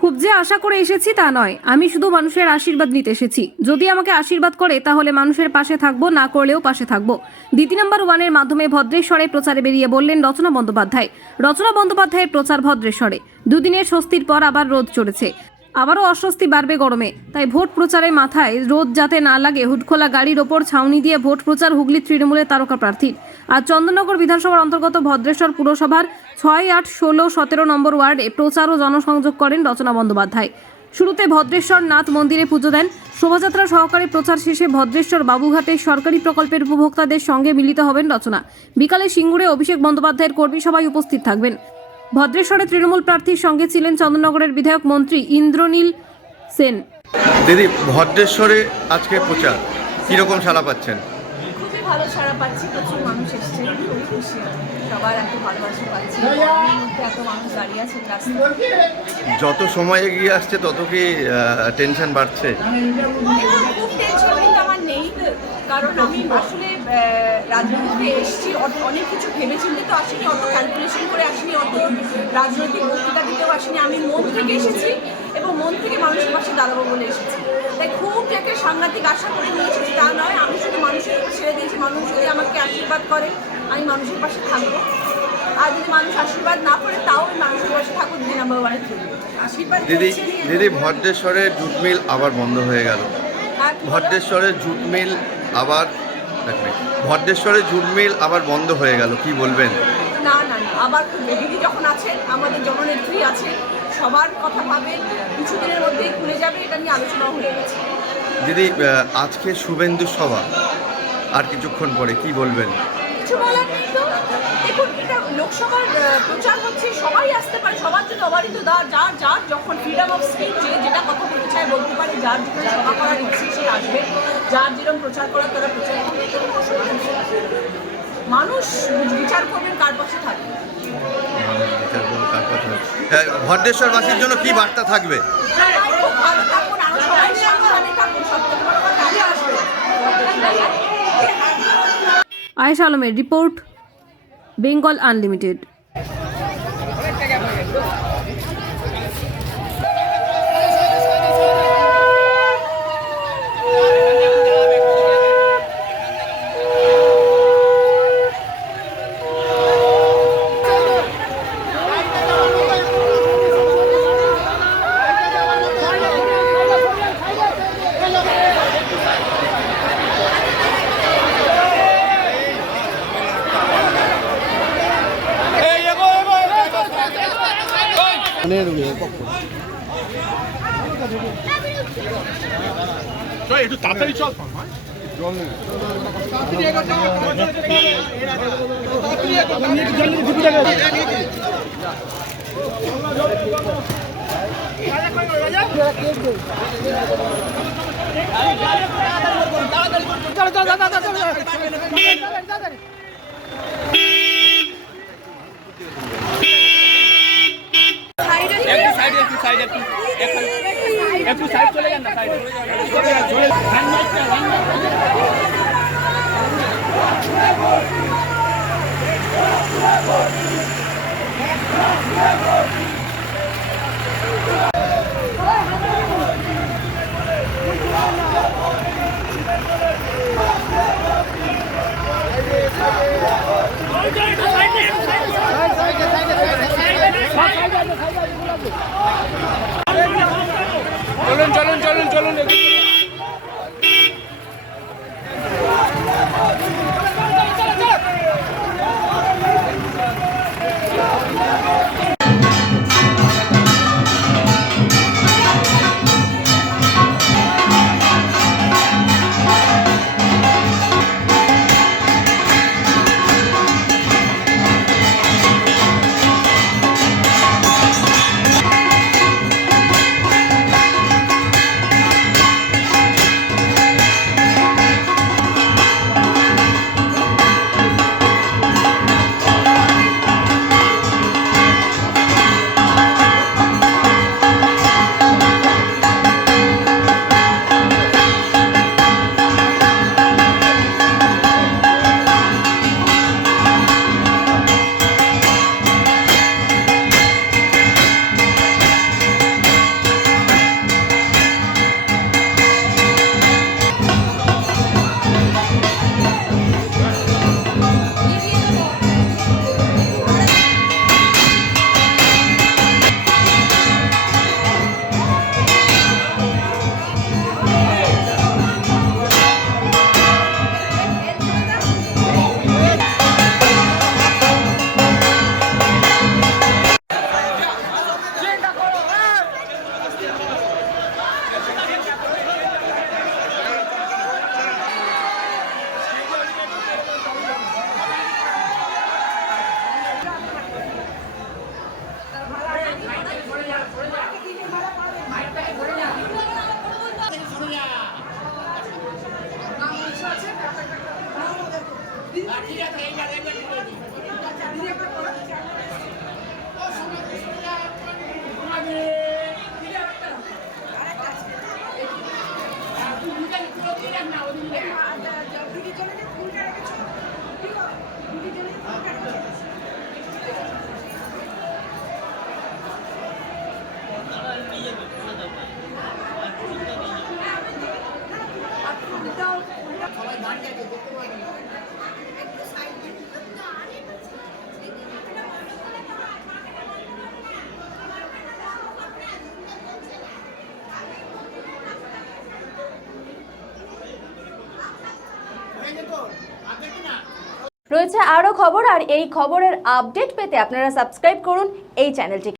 খুব যে আশা করে এসেছি তা নয়, আমি শুধু মানুষের আশীর্বাদ নিতে এসেছি। যদি আমাকে আশীর্বাদ করে তাহলে মানুষের পাশে থাকবো, না করলেও পাশে থাকবো। দিদি নাম্বার ওয়ানের মাধ্যমে ভদ্রেশ্বরে প্রচারে বেরিয়ে বললেন রচনা বন্দ্যোপাধ্যায়। রচনা বন্দ্যোপাধ্যায়ের প্রচার ভদ্রেশ্বরে। দুদিনের স্বস্তির পর আবার রোদ চড়েছে, আবারও অস্বস্তি বাড়বে গরমে। তাই ভোট প্রচারের মাথায় রোদ যাতে না লাগে, হুডখোলা গাড়ির ওপর ছাউনি দিয়ে ভোট প্রচার হুগলি তৃণমূলের তারকা প্রার্থীর। আর চন্দননগর বিধানসভার অন্তর্গত ভদ্রেশ্বর পুরসভার 6, 8, 16, 17 নম্বর ওয়ার্ডে প্রচার ও জনসংযোগ করেন রচনা বন্দ্যোপাধ্যায়। শুরুতে ভদ্রেশ্বর নাথ মন্দিরে পুজো দেন। শোভাযাত্রা সহকারে প্রচার শেষে ভদ্রেশ্বর বাবুঘাটে সরকারি প্রকল্পের উপভোক্তাদের সঙ্গে মিলিত হবেন রচনা। বিকালে সিঙ্গুরে অভিষেক বন্দ্যোপাধ্যায়ের কর্মী সভায় উপস্থিত থাকবেন। ভদ্রেশ্বরে তৃণমূল প্রার্থীর সঙ্গে ছিলেন চন্দননগরের বিধায়ক মন্ত্রী ইন্দ্রনীল সেন। দিদি, ভদ্রেশ্বরে আজকে প্রচার কিরকম সাড়া পাচ্ছেন? খুবই ভালো সাড়া পাচ্ছি, প্রচুর মানুষ এসছে, খুবই খুশি আমি। সবার এত ভালোবাসা পাচ্ছি, গরমের মধ্যে এত মানুষ দাঁড়িয়ে আছে রাস্তায়। যত সময় এগিয়ে আসছে তত কি টেনশন বাড়ছে? খুব টেনশন কিন্তু আমার নেই, কারণ আমি আসলে রাজনীতিতে এসেছি, অনেক কিছু ভেবেচিন্তে তো আসিনি, অত ক্যালকুলেশন করে আসিনি, অত রাজনৈতিক বক্তৃতা দিতেও আসিনি। আমি মন থেকে এসেছি এবং মন থেকে মানুষের পাশে দাঁড়াবো বলে এসেছি। তাই খুব একটা সাংঘাতিক আশা করে নিয়ে এসেছি তা নয়, আমি শুধু মানুষের উপর ছেড়ে দিয়েছি। মানুষ যদি আমাকে আশীর্বাদ করে আমি মানুষের পাশে থাকবো, আর যদি মানুষ আশীর্বাদ না করে তাও আমি মানুষের পাশে থাকবো। দিদি নাম্বার ওয়ানে আশীর্বাদ। দিদি, ভদ্রেশ্বরের জুট মিল আবার বন্ধ হয়ে গেল। ভদ্রেশ্বরের জুট মিল আবার বন্ধ হয়ে গেল, কি বলবেন? না না না, আবার দিদি যখন আছেন, আমাদের জননেত্রী আছেন, সবার কথা ভাবেন, কিছুদিনের মধ্যেই খুলে যাবে, এটা নিয়ে আলোচনা হয়ে গেছে। দিদি, আজকে শুভেন্দু সভা আর কিছুক্ষণ পরে, কি বলবেন? কিছু বলার নেই তো। দেখুন, এটা লোকসভার প্রচার হচ্ছে, সবাই আসতে পারে, সবার জন্য অবারিত দ্বার। যার যার যখন ফ্রিডম অফ স্পিচ, যেটা কথা বলতে চায় বলতে পারে, যার যেখানে সভা করার ইচ্ছে সে আসবে, যার যেরকম প্রচার করার তারা প্রচার করবে। মানুষ বিচার করবেন কার পাশে থাকবে। ভদ্রেশ্বরবাসীর জন্য কি বার্তা থাকবে? সবাই খুব ভালো থাকুন, আরো সবাই সাবধানে থাকুন, সব থেকে বড় কথা কাজে আসবে। আয়েশা আলমের রিপোর্ট, বেঙ্গল আনলিমিটেড। একটু তাড়াতাড়ি চল। একটু সাইড চলে যান না, সাইড চলুন চলুন চলুন চলুন। রয়েছে আরও খবর, আর এই খবরের আপডেট পেতে আপনারা সাবস্ক্রাইব করুন এই চ্যানেলটিকে।